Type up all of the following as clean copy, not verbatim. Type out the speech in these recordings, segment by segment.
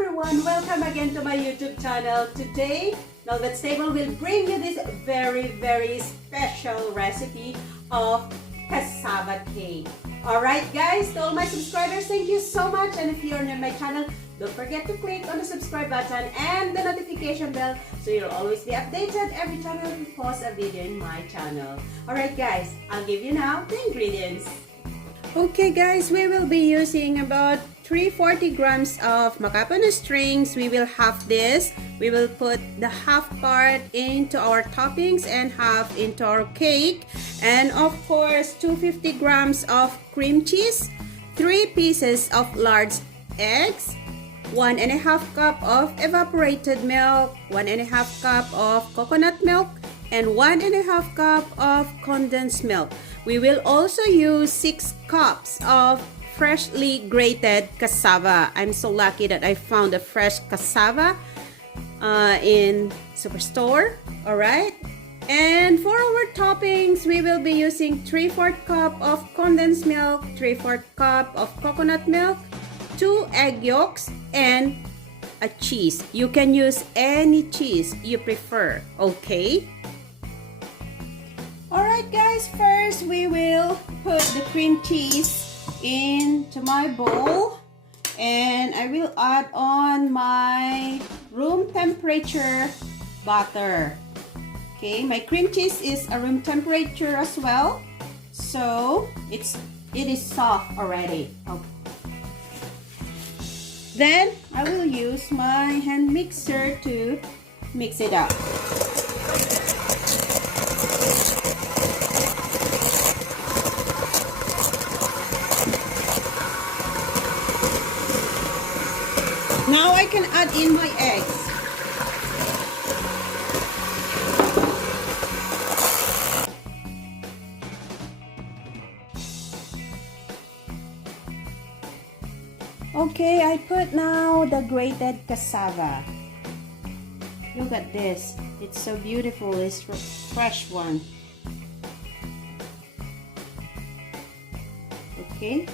everyone, welcome again to my YouTube channel. Today, Mhelbeth's Table will bring you this very special recipe of cassava cake. Alright guys, to all my subscribers, thank you so much. And if you're new to my channel, don't forget to click on the subscribe button and the notification bell so you'll always be updated every time I post a video in my channel. Alright guys, I'll give you now the ingredients. Okay guys, we will be using about 340 grams of macapano strings. We will half this. We will put the half part into our toppings and half into our cake. And of course, 250 grams of cream cheese, 3 pieces of large eggs, 1.5 cup of evaporated milk, 1.5 cup of coconut milk, and 1.5 cup of condensed milk. We will also use 6 cups of freshly grated cassava. I'm so lucky that I found a fresh cassava in superstore. Alright. And for our toppings, we will be using 3/4 cup of condensed milk, 3/4 cup of coconut milk, 2 egg yolks, and a cheese. You can use any cheese you prefer. Okay. Alright guys, first we will put the cream cheese into my bowl and I will add on my room temperature butter. Okay, my cream cheese is a room temperature as well, so it is soft already. Okay. Then I will use my hand mixer to mix it up. Now I can add in my eggs. Okay, I put now the grated cassava. Look at this. It's so beautiful. It's a fresh one. Okay.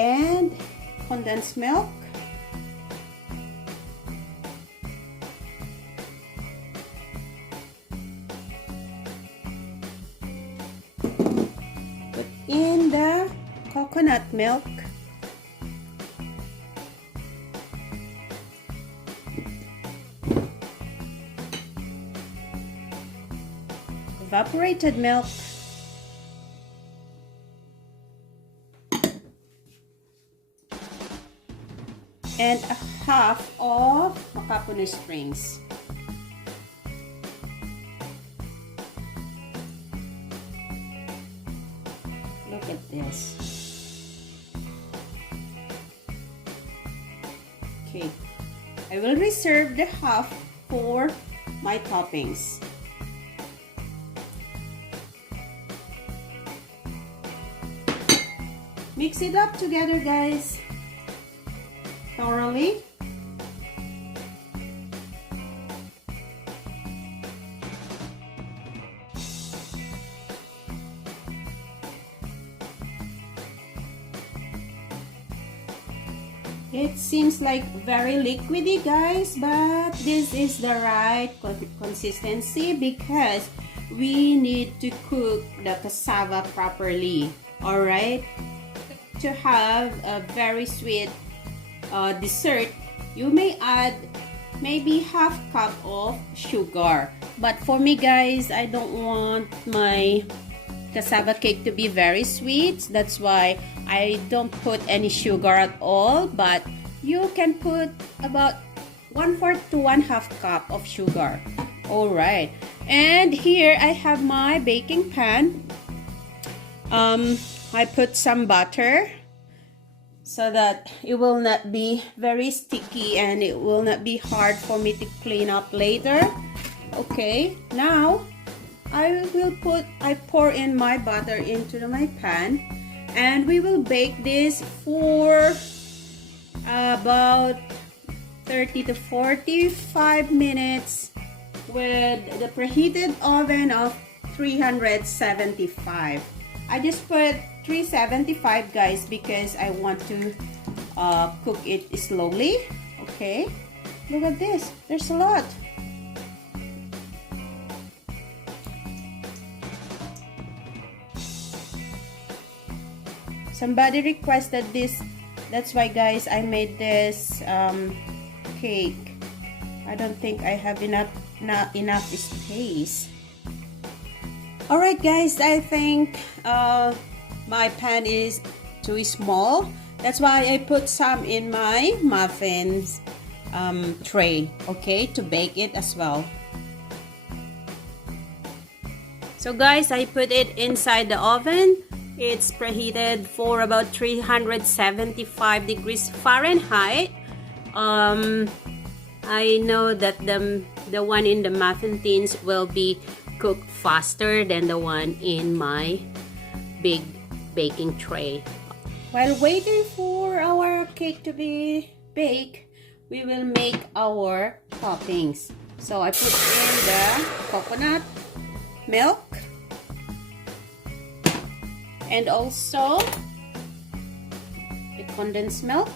And condensed milk. Put in the coconut milk. Evaporated milk. And a half of macapano strings. Look at this. Okay, I will reserve the half for my toppings. Mix it up together, guys. Thoroughly. It seems like very liquidy, guys, but this is the right consistency because we need to cook the cassava properly. All right, to have a very sweet dessert, you may add maybe half cup of sugar, but for me guys, I don't want my cassava cake to be very sweet. That's why I don't put any sugar at all, but you can put about 1/4 to 1/2 cup of sugar. All right, and here I have my baking pan. I put some butter so that it will not be very sticky and it will not be hard for me to clean up later. Okay, now I pour in my butter into my pan and we will bake this for about 30 to 45 minutes with the preheated oven of 375. I just put 375 guys because I want to cook it slowly. Okay, look at this, there's a lot. Somebody requested this, that's why guys I made this cake. I don't think I have enough space. Alright guys, I think my pan is too small. That's why I put some in my muffins tray, okay, to bake it as well. So guys, I put it inside the oven. It's preheated for about 375 degrees Fahrenheit. I know that the one in the muffin tins will be cooked faster than the one in my big baking tray. While waiting for our cake to be baked, we will make our toppings. So I put in the coconut milk and also the condensed milk.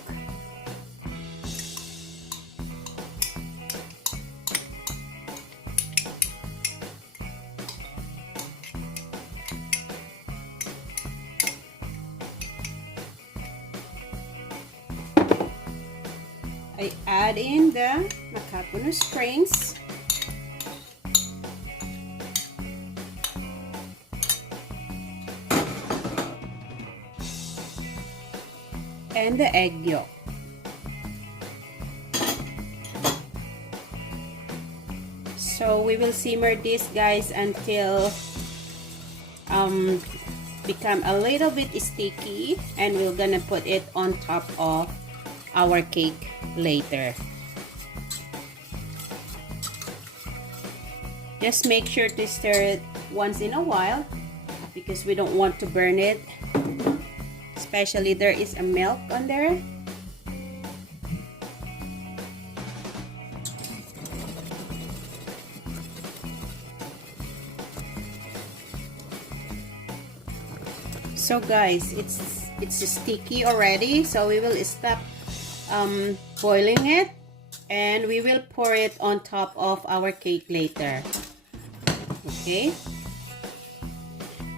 I add in the macadamia strings. And the egg yolk. So we will simmer this guys until become a little bit sticky, and we're gonna put it on top of our cake later. Just make sure to stir it once in a while because we don't want to burn it, especially there is a milk on there. So guys, it's sticky already, so we will stop boiling it and we will pour it on top of our cake later. Okay.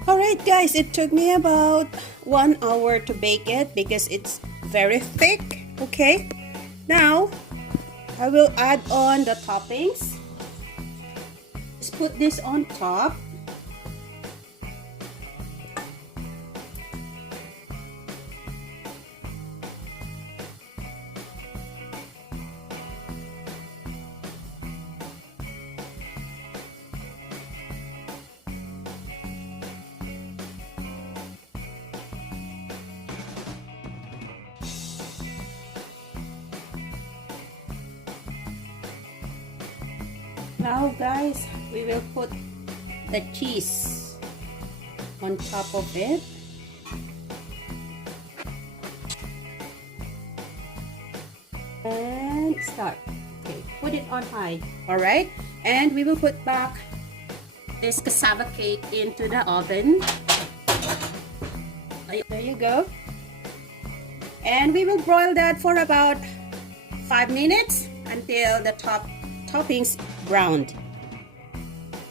Alright guys, it took me about 1 hour to bake it because it's very thick. Okay, now I will add on the toppings. Just put this on top. Now guys, we will put the cheese on top of it. And start. Okay, put it on high. Alright, and we will put back this cassava cake into the oven. There you go. And we will broil that for about 5 minutes until the toppings browned.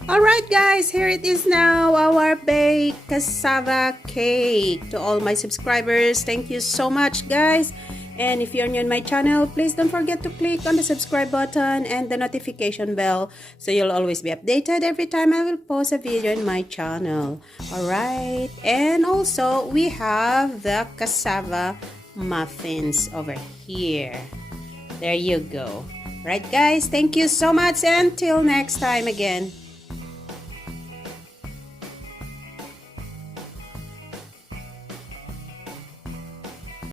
Alright guys, here it is now, our baked cassava cake. To all my subscribers, thank you so much guys. And if you're new on my channel, please don't forget to click on the subscribe button and the notification bell so you'll always be updated every time I will post a video in my channel. Alright, and also we have the cassava muffins over here. There you go. Right guys, thank you so much, and till next time again.